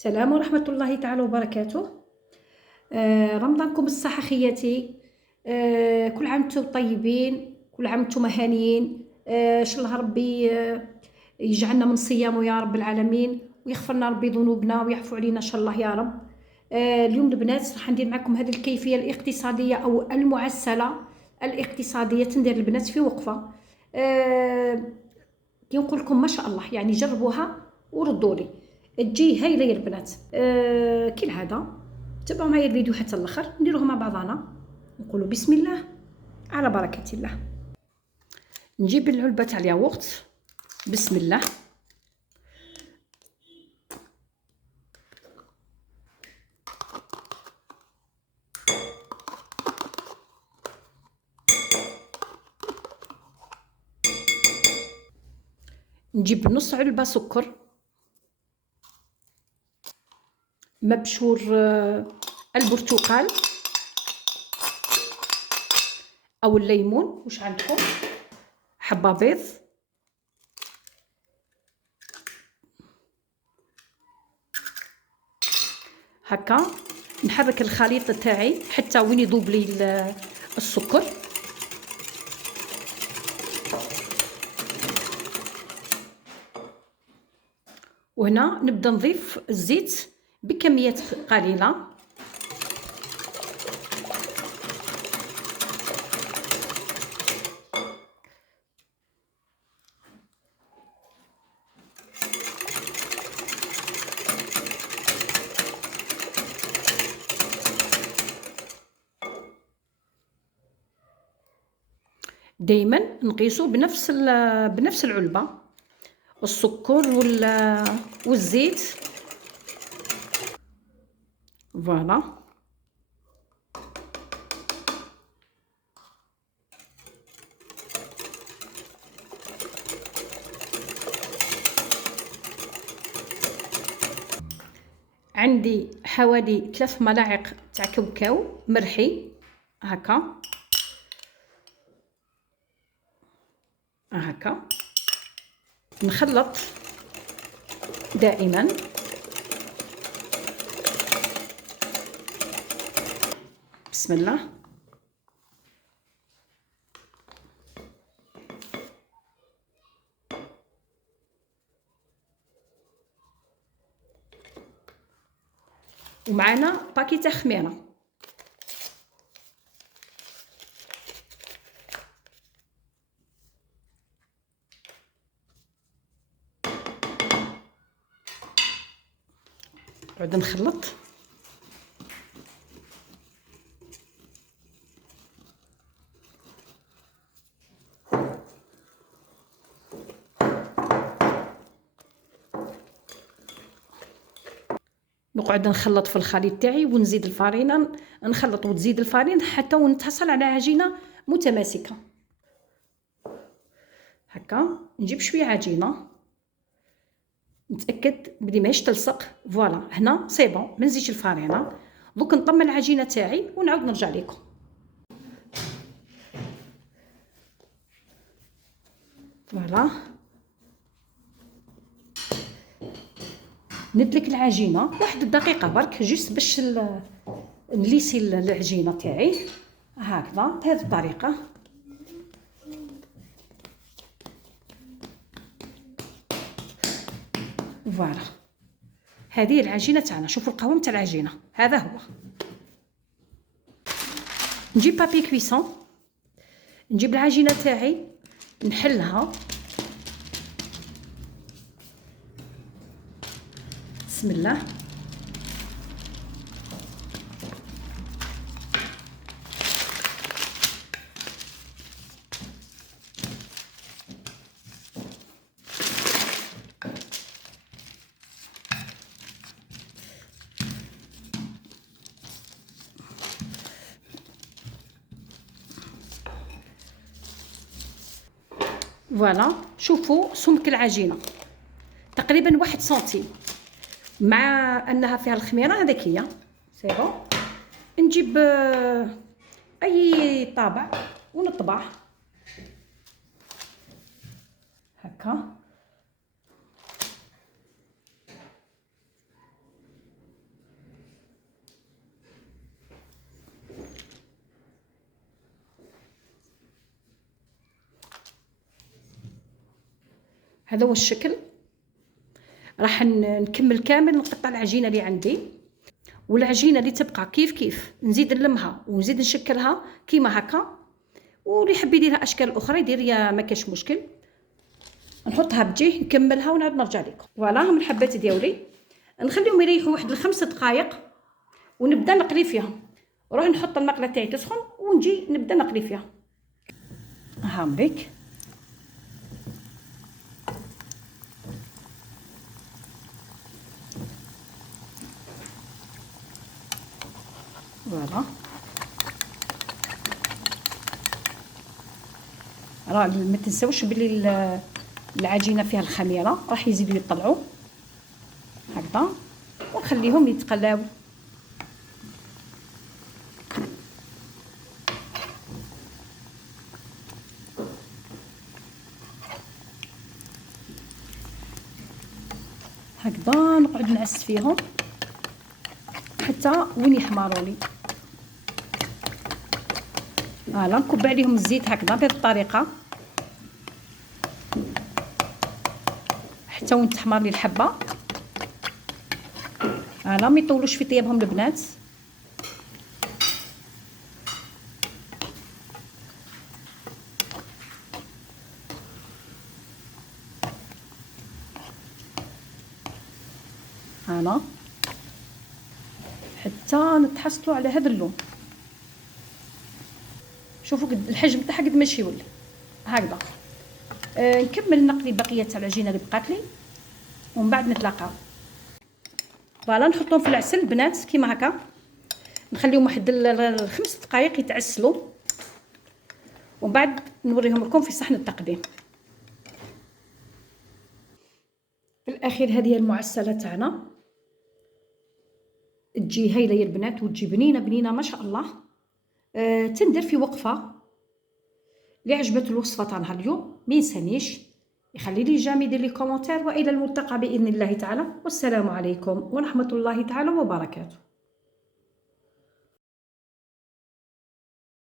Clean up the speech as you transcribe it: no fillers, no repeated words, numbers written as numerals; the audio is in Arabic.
السلام ورحمة الله تعالى وبركاته. رمضانكم بالصحة خياتي. كل عام وانتم طيبين، كل عام وانتم هانيين. ان شاء الله ربي يجعلنا من صيامه يا رب العالمين، ويغفر لنا ربي ذنوبنا ويعفو علينا ان شاء الله يا رب. اليوم البنات راح ندير معكم هذه الكيفية الاقتصادية او المعسلة الاقتصادية. تندير البنات في وقفة. كي نقول لكم ما شاء الله، يعني جربوها وردوا لي، تجي هايله يا البنات. كالعاده تابعوا معايا الفيديو حتى الاخر، نديروها مع بعضنا. نقولوا بسم الله على بركه الله. نجيب العلبه تاع الياغورت، بسم الله. نجيب نص علبه سكر مبشور، البرتقال او الليمون، واش عندكم، حبه بيض، هكا. نحرك الخليط تاعي حتى وين يذوب لي السكر. وهنا نبدا نضيف الزيت بكميات قليله. دائما نقيسو بنفس العلبه، السكر والزيت. فوالا. عندي حوالي 3 ملاعق تاع كاوكاو مرحي، هكا هكا. نخلط دائما. بسم الله. ومعنا باكي تاع خميره. نعود نخلط. نقعد نخلط في الخليط تاعي ونزيد الفرينه، نخلط وتزيد الفرين حتى ونتحصل على عجينه متماسكه. هكا نجيب شويه عجينه، نتاكد بلي ماهيش تلصق. فوالا، هنا سي بون، ما نزيدش الفرينه. دوك نطمن العجينه تاعي ونعاود نرجع لكم. فوالا، ندلك العجينه واحد الدقيقه برك، جوست باش نليسي العجينه تاعي هكذا بهذه الطريقه. فوالا، هذه العجينه تاعنا. شوفوا القوام تاع العجينه، هذا هو. نجيب بابي كويسون، نجيب العجينه تاعي نحلها. بسم الله. فوالا، شوفوا سمك العجينه تقريبا 1 سنتيم، مع انها فيها الخميره هذيك هي سي بون. نجيب اي طابع ونطبع هكا. هذا هو الشكل. راح نكمل كامل نقطع العجينه اللي عندي، والعجينه اللي تبقى كيف كيف نزيد نلمها ونزيد نشكلها كيما هكا. واللي يحب يديرها اشكال اخرى يدير، يا ما كاش مشكل. نحطها بجيه نكملها ونعاود نرجع لكم. فوالا هم الحبات ديالي نخليهم يريحوا واحد 5 دقائق ونبدا نقلي فيها. نروح نحط المقله تاعي تسخن ونجي نبدا نقلي فيها. ها بك فوالا. راه ما تنساوش بلي العجينه فيها الخميره، راح يزيدوا يطلعوا هكذا ونخليهم يتقلاو. هكذا نقعد نعس فيهم حتى وين يحمروا لي. فوالا نكب عليهم الزيت هكذا بهذه الطريقه حتى وين تحمر لي الحبه. فوالا ما يطولوش في طيابهم البنات. هنا حتى نتحصلوا على هذا اللون. شوفوا قد الحجم تاعها قد ماشي يولي هكذا. نكمل نقلي بقيه تاع العجينه اللي بقات لي ومن بعد نتلاقاو. فوالا نحطهم في العسل بنات كيما هكا، نخليهم واحد 5 دقائق يتعسلوا ومن بعد نوريهم لكم في صحن التقديم. في الاخير هذه هي المعسله تاعنا، تجي هايله يا البنات وتجي بنينه بنينه ما شاء الله. تندر في وقفه. اللي عجبته الوصفه تاع نهار اليوم ما ينسانيش يخلي لي جيم، يدير لي كومونتير، والى الملتقى باذن الله تعالى، والسلام عليكم ورحمه الله تعالى وبركاته.